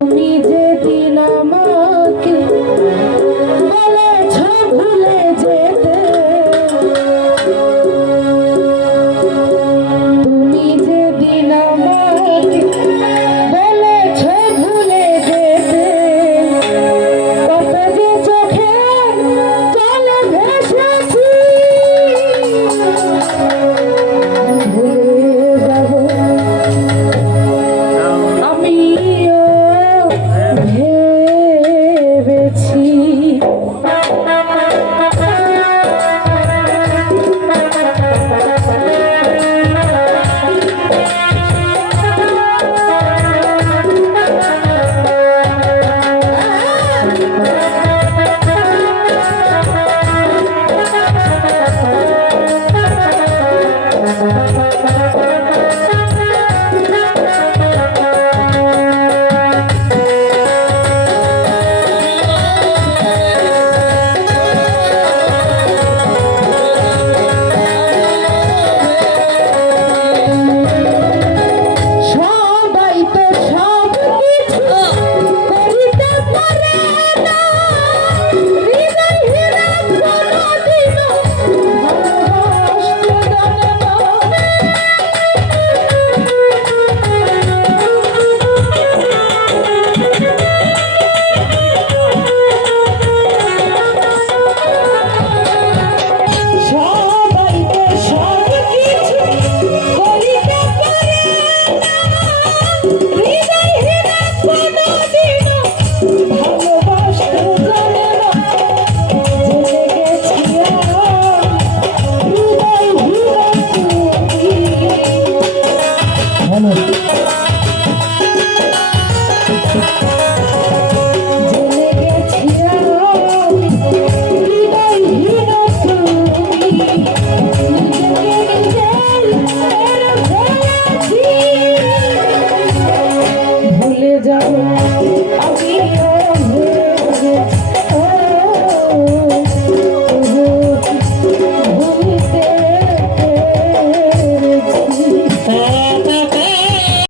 নিজে দিলাম I'll be here.